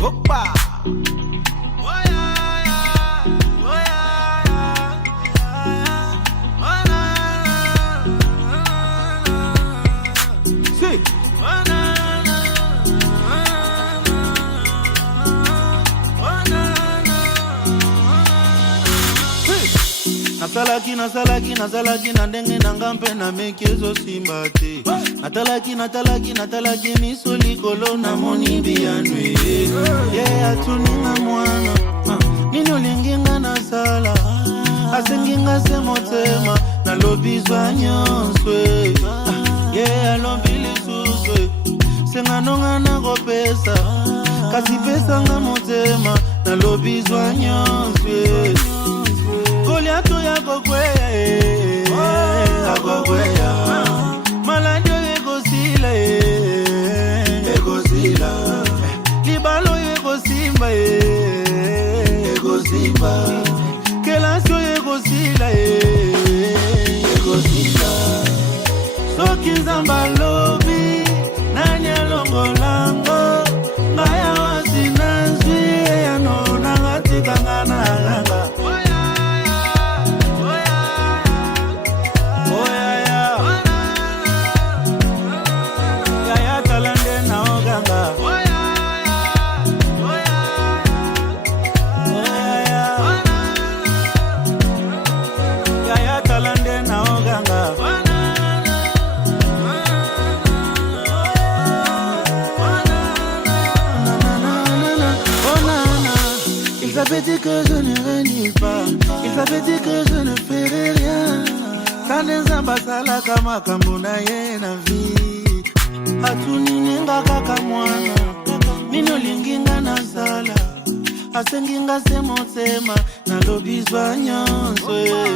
Opa! Nasalaki na ndenge na ngampe na mekezo simbate. Natalaki miso likolo na moni bianwe. Yeah, atuninga mwana. Nini olinginga na sala. Asenginga se motema. Na lobizwa nyonswe. Yeah, alombili suswe. Senga nonga na kopesa. Kasi pesa nga motema. Na lobizwa nyonswe. Goliath yako kweya yako kweya malandi yego sila libalo yego simba kelasio yego sila soki nzamba lobi nani alongolango ngaya wasina nzwi yanona ngatikanga nalanga. Il s'avait dit que je ne renie pas. Il s'avait dit que je ne ferai rien. Kaneza basala kama kambuna ye na vi. Atuninga kaka mwana. Mino linginga na sala. Asenginga se motema. Na lobizwa nyonswe.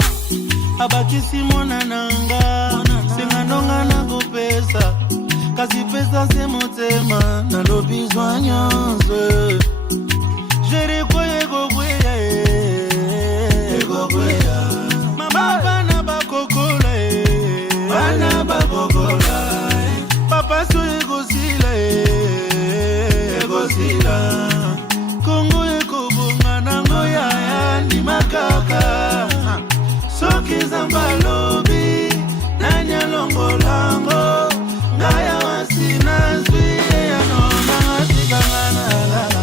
Abakisi mona nanga. Senga nonga na kopesa. Kasi pesa se motema. Na lobizwa nyonswe. Jere kwe go kweya mama bana bakokola bana bakokola papa so ego sila Kongo eko bunga nango ya ni makaka soki zamba lobi nanya longo lango ngaya wasina zwi ya nona ngatikanga nalala.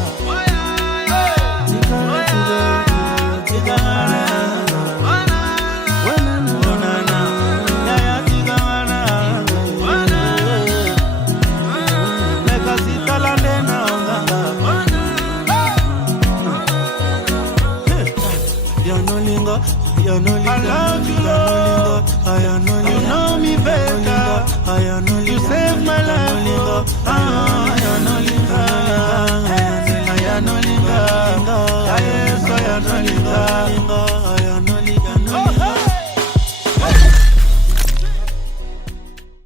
You know me better. You saved my life. I am no linga.